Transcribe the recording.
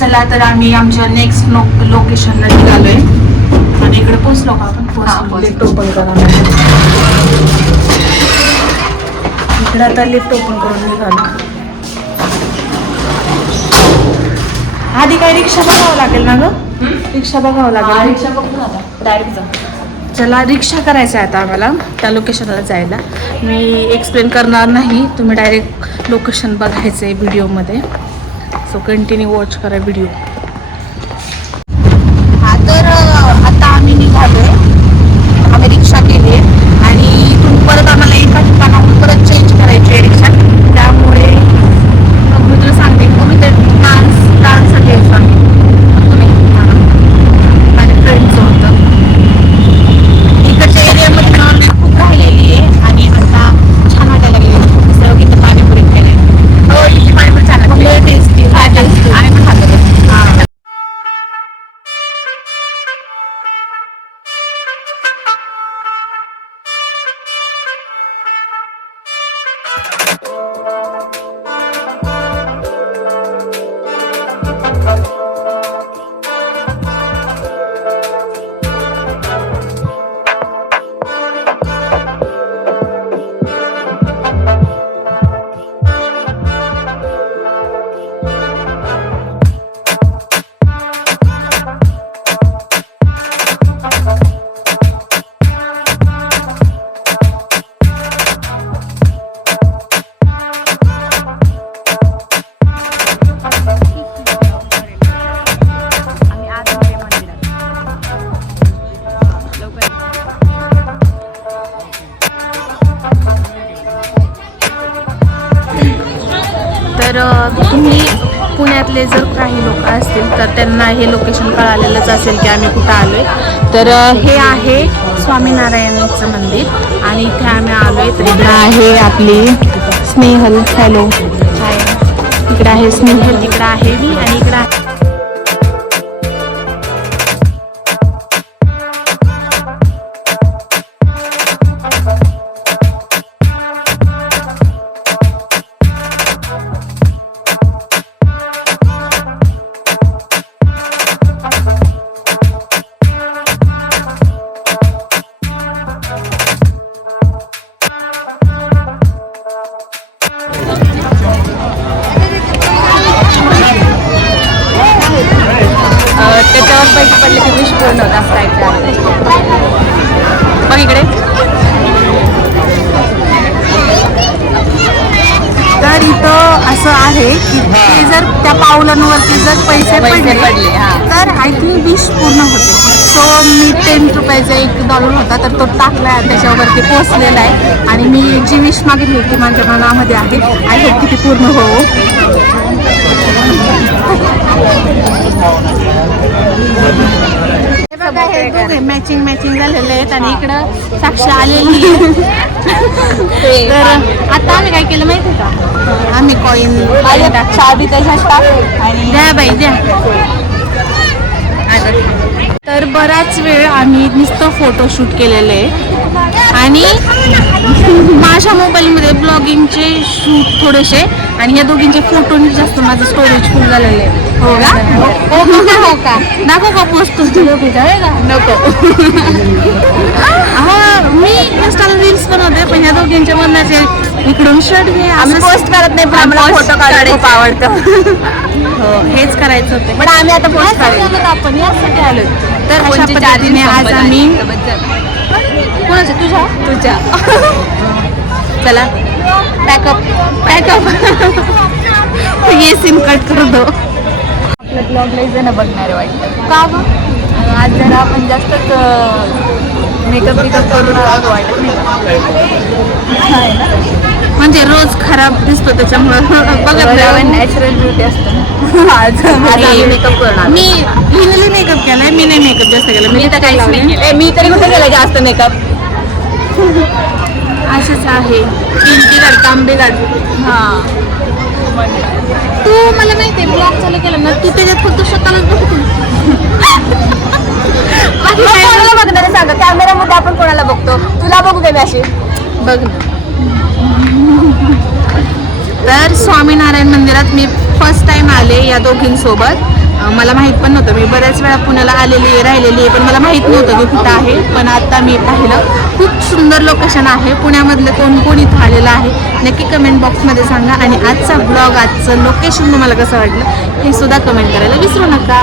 चला तर आम्ही आमच्या नेक्स्ट लोकेशनला निघालोय. आणि इकडे पोहोचलो का? आपण. लिफ्ट ओपन करा इकडे आता लिफ्ट ओपन करून निघालो. आधी काय रिक्षा बघावं लागेल ना ग? रिक्षा बघावं लागेल. रिक्षा बघून आता डायरेक्ट जा. चला रिक्षा करायचं आहे आता आम्हाला. त्या लोकेशनला जायला. मी एक्सप्लेन करणार नाही. तुम्ही डायरेक्ट लोकेशन बघायचं आहे व्हिडिओमध्ये सो कंटिन्यू वॉच करा व्हिडिओ. तर तुम्ही पुण्यातले जर काही लोक असतील तर त्यांना हे लोकेशन कळालेलंच असेल की आम्ही कुठं आलो आहे तर हे आहे स्वामीनारायणचं मंदिर आणि इथे आम्ही आलो आहे तर इकडं आहे आपली स्नेहल. Hello hi. इकडं आहे स्नेहल इकडं आहे मी आणि इकडं आहे पैसे पडले की विष पूर्ण होत असं काहीतरी बघ इकडे. तर इथं असं आहे की ते जर त्या पावलांवरती जर पैसे पडले हा. तर आय थिंक विश पूर्ण होते. सो मी टेन रुपयाचा एक डॉलर होता तर तो टाकला त्याच्यावरती पोचलेला आहे. आणि मी जी विश मागितली होती माझ्या मनामध्ये आहे. आय होप की ती पूर्ण हो हे बघा हे दोघे मॅचिंग मॅचिंग झालेले आहेत आणि इकडं साक्ष आलेली. तर आता आम्ही काय केलं माहिती का? आम्ही कॉईन द्या बाई द्या. बराच वेळ आम्ही नुसतं फोटोशूट केलेलं. आहे आणि माझ्या मोबाईलमध्ये ब्लॉगिंगचे शूट थोडेसे आणि या दोघींचे फोटोनी जास्त माझं स्टोरेज फुल झालेलं. आहे हो का? हो का? दाखव का पोस्ट नको हो मी इंस्टाला रील्स बनवते पण या दोघींच्या मनाचे इकडून शर्ट घे आम्ही पोस्ट करत नाही पण आम्हाला फोटो काढायला खूप. आवडतं. हो हेच करायचं होतं. पण आम्ही आता पोस्ट काढू आपण यासाठी आलो तर फोनची charging आज आम्ही. कोणाच्या तुझ्या? तुझ्या. चला. पॅकअप पॅकअप ये सिम कट कर दो. आपलं ब्लॉग लई जण बघणारे वाटतं. का ग? आज जरा आपण जास्तच मेकअप बिकअप करून वाटत नाही? म्हणजे रोज खराब दिसतो त्याच्यामुळे. बघत. नॅचरल ब्युटी असतं आज मेकअप आलो. मी केलाय? मी नाही मेकअप जास्त केला मी तर काहीच नाही केलं. मी तरी कुठे केलं जास्त मेकअप असेच आहे. किमती काढ तांबे काढ हा. तू मला माहिती आहे ब्लॉग चालू केला ना तू त्याच्यात फक्त स्वतःलाच बघते. कोणाला बघणार? सांग कॅमेरामध्ये आपण कोणाला बघतो? तुला बघू दे मी अशी? बघ ना. तर स्वामीनारायण मंदिरात मी फर्स्ट टाइम आले या दोघींसोबत. मला माहीत पण नव्हतं. मी बऱ्याच वेळा पुण्याला आलेली आहे राहिलेली आहे पण मला माहीत नव्हतं की कुठं आहे. पण आता मी पाहिलं. खूप सुंदर लोकेशन आहे. पुण्यामधलं कोण कोण इथं आलेलं आहे नक्की कमेंट बॉक्समध्ये सांगा. आणि आजचा ब्लॉग आजचं लोकेशन तुम्हाला कसं वाटलं हे सुद्धा कमेंट करायला विसरू नका.